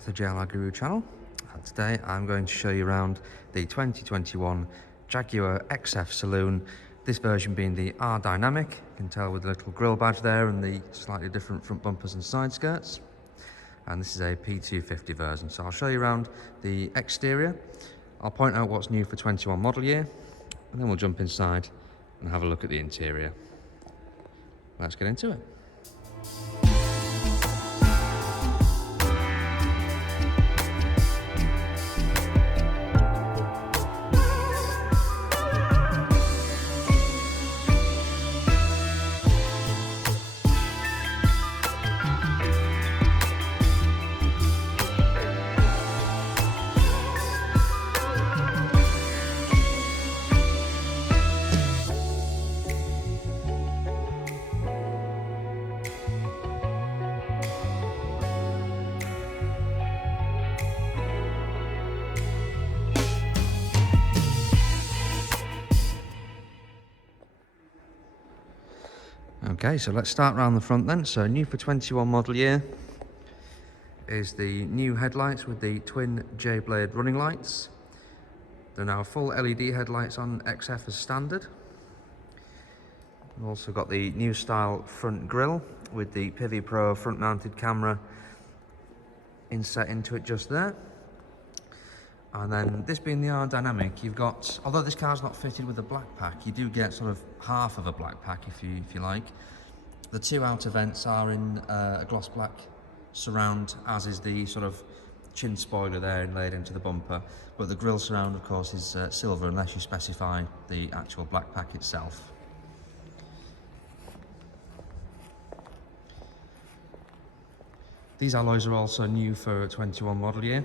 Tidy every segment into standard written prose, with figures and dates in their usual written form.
back to the JAGUAR Guru channel. Today I'm going to show you around the 2021 Jaguar XF Saloon, this version being the R-Dynamic. You can tell with the little grille badge there and the slightly different front bumpers and side skirts. And this is a P250 version, so I'll show you around the exterior. I'll point out what's new for 21 model year, and then we'll jump inside and have a look at the interior. Let's get into it. Okay, so let's start around the front then. So new for 21 model year is the new headlights with the twin J-blade running lights. They're now full LED headlights on XF as standard. We've also got the new style front grille with the P250 Pro front mounted camera inset into it just there. And then this being the R-Dynamic, you've got, although this car's not fitted with a black pack, you do get sort of half of a black pack if you like. The two outer vents are in a gloss black surround, as is the sort of chin spoiler there inlaid into the bumper. But the grille surround, of course, is silver unless you specify the actual black pack itself. These alloys are also new for 21 model year,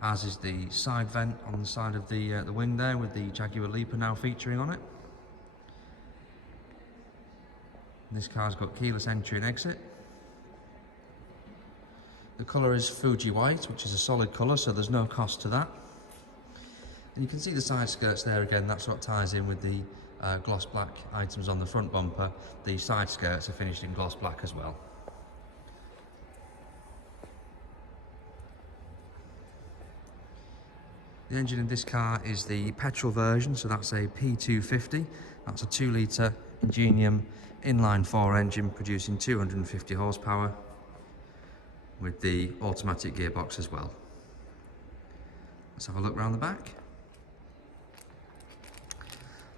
as is the side vent on the side of the wing there, with the Jaguar Leaper now featuring on it. This car's got keyless entry and exit. The colour is Fuji white, which is a solid colour, so there's no cost to that. And you can see the side skirts there again. That's what ties in with the gloss black items on the front bumper. The side skirts are finished in gloss black as well. The engine in this car is the petrol version, so that's a P250. That's a 2-litre Ingenium inline-4 engine producing 250 horsepower with the automatic gearbox as well. Let's have a look around the back.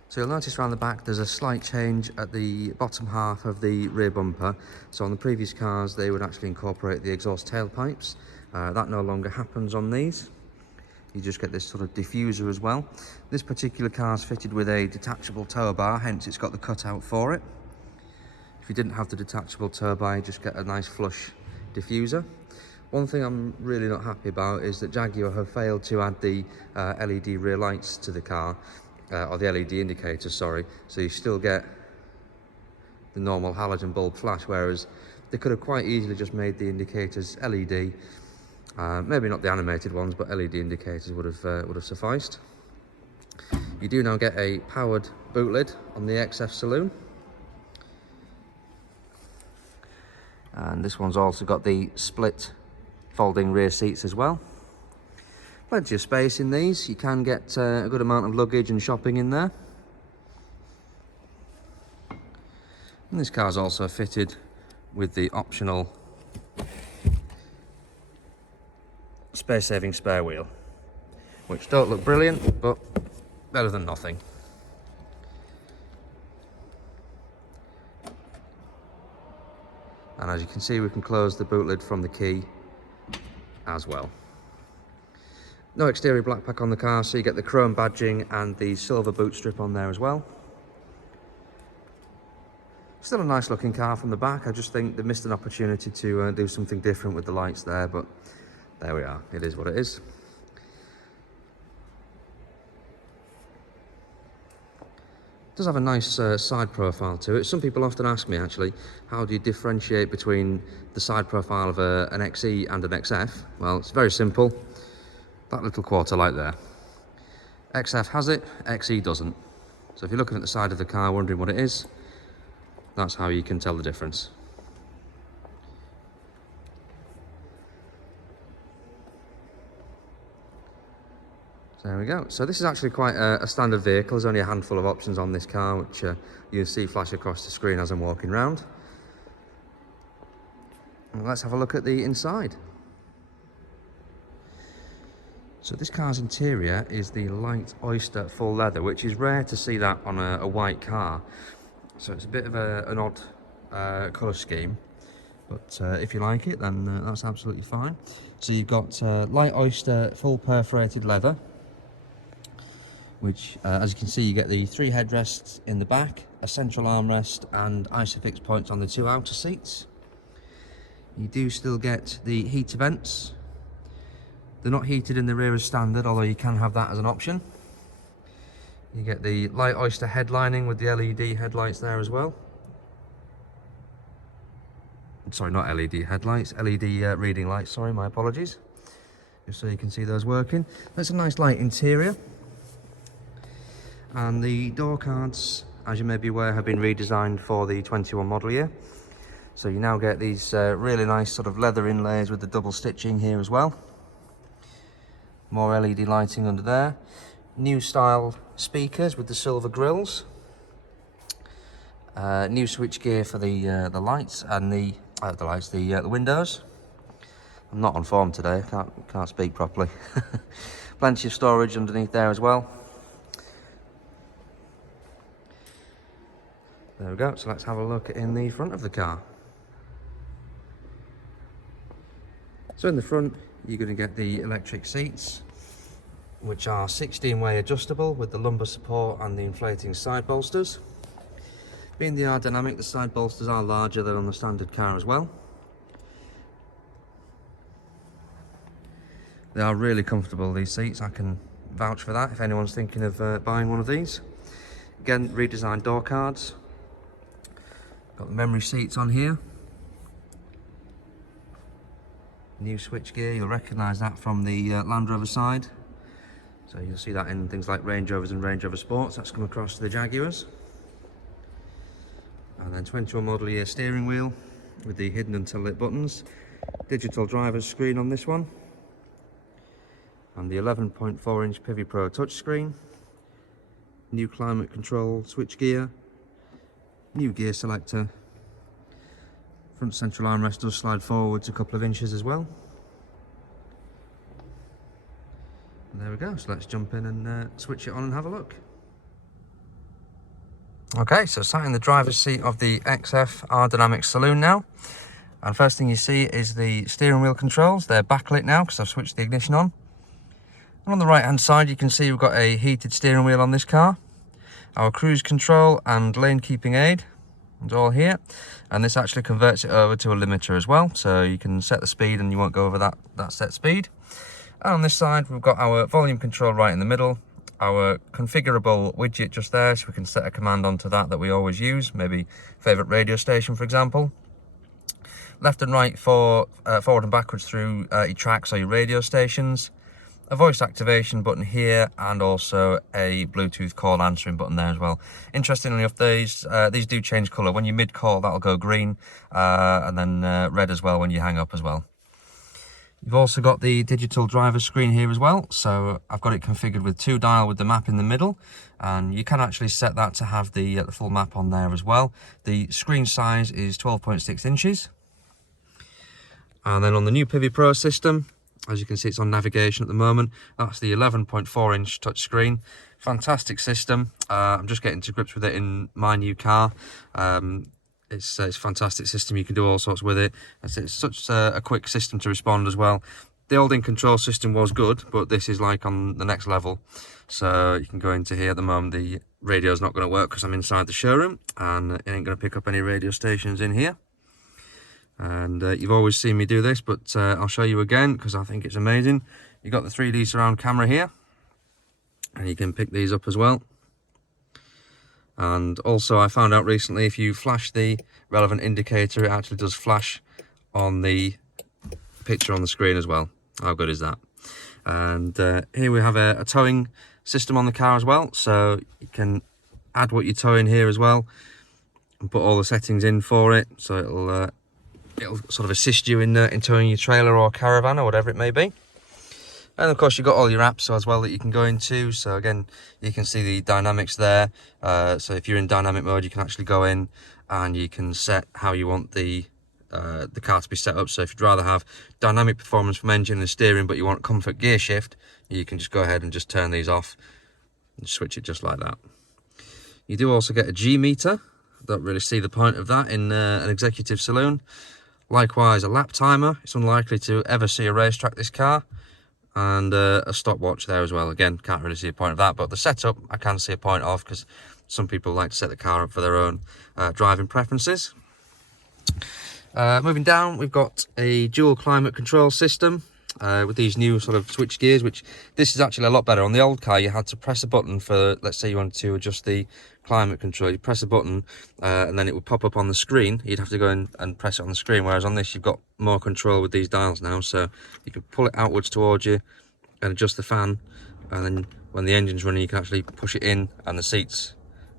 So you'll notice around the back there's a slight change at the bottom half of the rear bumper. So on the previous cars they would actually incorporate the exhaust tailpipes. That no longer happens on these. You just get this sort of diffuser as well. This particular car is fitted with a detachable tow bar, hence it's got the cutout for it. If you didn't have the detachable tow bar, you just get a nice flush diffuser. One thing I'm really not happy about is that Jaguar have failed to add the LED rear lights to the car, or the LED indicators, sorry. So you still get the normal halogen bulb flash, whereas they could have quite easily just made the indicators LED. Maybe not the animated ones, but LED indicators would have sufficed. You do now get a powered boot lid on the XF Saloon. And this one's also got the split folding rear seats as well. Plenty of space in these. You can get a good amount of luggage and shopping in there. And this car's also fitted with the optional space-saving spare wheel, which don't look brilliant, but better than nothing. And as you can see, we can close the boot lid from the key as well. No exterior black pack on the car, so you get the chrome badging and the silver boot strip on there as well. Still a nice looking car from the back. I just think they missed an opportunity to do something different with the lights there, but there we are. It is what it is. It does have a nice side profile to it. Some people often ask me, actually, how do you differentiate between the side profile of an XE and an XF? Well, it's very simple. That little quarter light there. XF has it, XE doesn't. So if you're looking at the side of the car wondering what it is, that's how you can tell the difference. So there we go. So this is actually quite a standard vehicle. There's only a handful of options on this car, which you'll see flash across the screen as I'm walking around. And let's have a look at the inside. So this car's interior is the light oyster full leather, which is rare to see that on a white car. So it's a bit of an odd colour scheme, but if you like it, then that's absolutely fine. So you've got light oyster full perforated leather, which as you can see, you get the 3 headrests in the back, a central armrest and isofix points on the 2 outer seats. You do still get the heater vents. They're not heated in the rear as standard, although you can have that as an option. You get the light oyster headlining with the LED headlights there as well. Sorry, not LED headlights, LED reading lights, sorry, my apologies. Just so you can see those working. That's a nice light interior. And the door cards, as you may be aware, have been redesigned for the 21 model year. So you now get these really nice sort of leather inlays with the double stitching here as well. More LED lighting under there. New style speakers with the silver grills. New switchgear for the lights and the windows. I'm not on form today. Can't speak properly. Plenty of storage underneath there as well. There we go. So let's have a look in the front of the car. So in the front, you're going to get the electric seats, which are 16-way adjustable with the lumbar support and the inflating side bolsters. Being the R-Dynamic, the side bolsters are larger than on the standard car as well. They are really comfortable, these seats. I can vouch for that if anyone's thinking of buying one of these. Again, redesigned door cards. Got the memory seats on here. New switchgear, you'll recognise that from the Land Rover side. So you'll see that in things like Range Rovers and Range Rover Sports. That's come across to the Jaguars. And then 21 model year steering wheel with the hidden until lit buttons. Digital driver's screen on this one. And the 11.4 inch Pivi Pro touchscreen. New climate control switchgear. New gear selector. Front central armrest does slide forwards a couple of inches as well. And there we go, so let's jump in and switch it on and have a look. Okay, so sat in the driver's seat of the XF R-Dynamic Saloon now. And first thing you see is the steering wheel controls. They're backlit now because I've switched the ignition on. And on the right hand side you can see we've got a heated steering wheel on this car. Our cruise control and lane keeping aid. It's all here, and this actually converts it over to a limiter as well, so you can set the speed and you won't go over that set speed. And on this side we've got our volume control right in the middle, our configurable widget just there, so we can set a command onto that we always use, maybe favourite radio station for example. Left and right for forward and backwards through your tracks or your radio stations. A voice activation button here, and also a Bluetooth call answering button there as well. Interestingly enough, these do change colour. When you mid-call, that'll go green, and then red as well when you hang up as well. You've also got the digital driver screen here as well, so I've got it configured with 2 dial with the map in the middle, and you can actually set that to have the full map on there as well. The screen size is 12.6 inches. And then on the new Pivi Pro system, as you can see, it's on navigation at the moment. That's the 11.4 inch touchscreen. Fantastic system. I'm just getting to grips with it in my new car. It's a fantastic system. You can do all sorts with it. It's such a quick system to respond as well. The old in control system was good, but this is like on the next level. So you can go into here at the moment. The radio's not going to work because I'm inside the showroom, and it ain't going to pick up any radio stations in here. And you've always seen me do this, but I'll show you again because I think it's amazing. You've got the 3D surround camera here, and you can pick these up as well. And also I found out recently, if you flash the relevant indicator, it actually does flash on the picture on the screen as well. How good is that? And here we have a towing system on the car as well, so you can add what you're towing here as well and put all the settings in for it, so it'll sort of assist you in towing your trailer or caravan or whatever it may be. And of course you've got all your apps as well that you can go into. So again, you can see the dynamics there. So if you're in dynamic mode, you can actually go in and you can set how you want the car to be set up. So if you'd rather have dynamic performance from engine and steering, but you want comfort gear shift, you can just go ahead and just turn these off and switch it just like that. You do also get a G meter. Don't really see the point of that in an executive saloon. Likewise, a lap timer. It's unlikely to ever see a racetrack, this car. And a stopwatch there as well. Again, can't really see a point of that, but the setup I can see a point of, because some people like to set the car up for their own driving preferences. Moving down, we've got a dual climate control system with these new sort of switch gears, which this is actually a lot better. On the old car, you had to press a button for, let's say you wanted to adjust the climate control. You press a button and then it would pop up on the screen. You'd have to go in and press it on the screen, whereas on this you've got more control with these dials now, so you can pull it outwards towards you and adjust the fan, and then when the engine's running you can actually push it in and the seats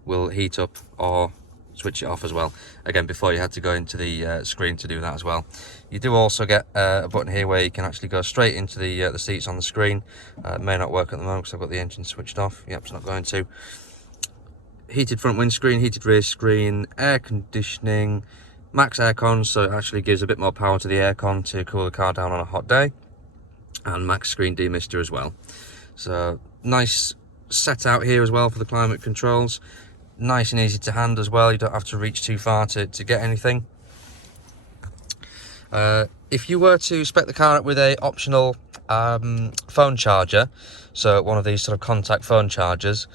will heat up or switch it off as well. Again, before you had to go into the screen to do that as well. You do also get a button here where you can actually go straight into the seats on the screen. It may not work at the moment because I've got the engine switched off. Yep, it's not going to. Heated front windscreen, heated rear screen, air conditioning, max aircon, so it actually gives a bit more power to the aircon to cool the car down on a hot day, and max screen demister as well. So nice set out here as well for the climate controls. Nice and easy to hand as well. You don't have to reach too far to get anything. If you were to spec the car up with a optional phone charger, so one of these sort of contact phone chargers,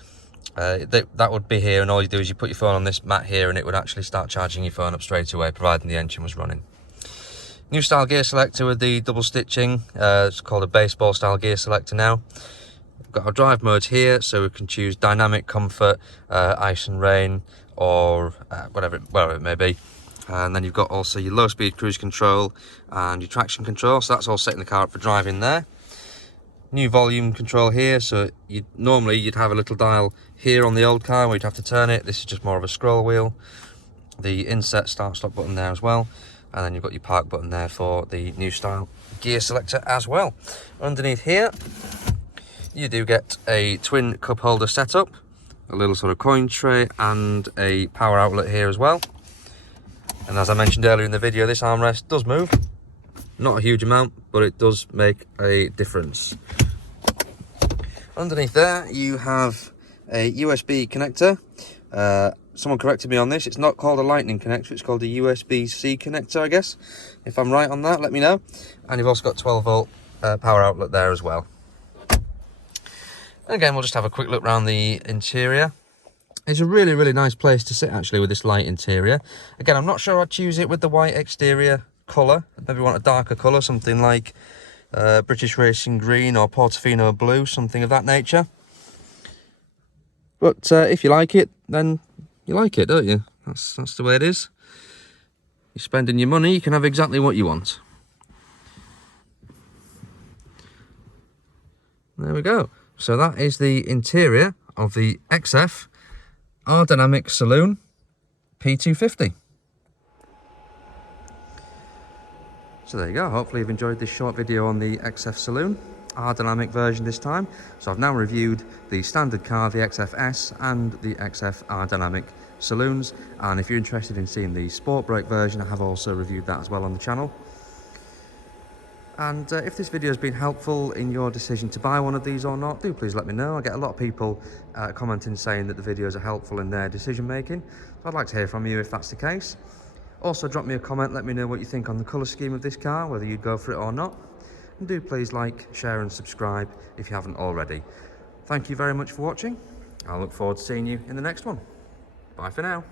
that would be here, and all you do is you put your phone on this mat here and it would actually start charging your phone up straight away, providing the engine was running. New style gear selector with the double stitching. It's called a baseball style gear selector now. We've got our drive modes here, so we can choose dynamic, comfort, ice and rain, or whatever it may be. And then you've got also your low speed cruise control and your traction control, so that's all setting the car up for driving there. New volume control here, so normally you'd have a little dial here on the old car where you'd have to turn it. This is just more of a scroll wheel. The inset start stop button there as well, and then you've got your park button there for the new style gear selector as well. Underneath here you do get a twin cup holder setup, a little sort of coin tray, and a power outlet here as well. And as I mentioned earlier in the video, this armrest does move. Not a huge amount, but it does make a difference. Underneath there, you have a USB connector. Someone corrected me on this. It's not called a lightning connector, it's called a USB-C connector, I guess. If I'm right on that, let me know. And you've also got 12-volt power outlet there as well. And again, we'll just have a quick look around the interior. It's a really, really nice place to sit, actually, with this light interior. Again, I'm not sure I'd choose it with the white exterior colour. I'd maybe want a darker colour, something like British Racing Green or Portofino Blue, something of that nature. But if you like it, then you like it, don't you? That's the way it is. You're spending your money, you can have exactly what you want. There we go. So that is the interior of the XF R-Dynamic Saloon P250. So there you go. Hopefully you've enjoyed this short video on the XF Saloon R-Dynamic version this time. So I've now reviewed the standard car, the XF S, and the XF R-Dynamic Saloons. And if you're interested in seeing the Sport Brake version, I have also reviewed that as well on the channel. And if this video has been helpful in your decision to buy one of these or not, do please let me know. I get a lot of people commenting saying that the videos are helpful in their decision making. So I'd like to hear from you if that's the case. Also drop me a comment, let me know what you think on the colour scheme of this car, whether you'd go for it or not. And do please like, share and subscribe if you haven't already. Thank you very much for watching. I look forward to seeing you in the next one. Bye for now.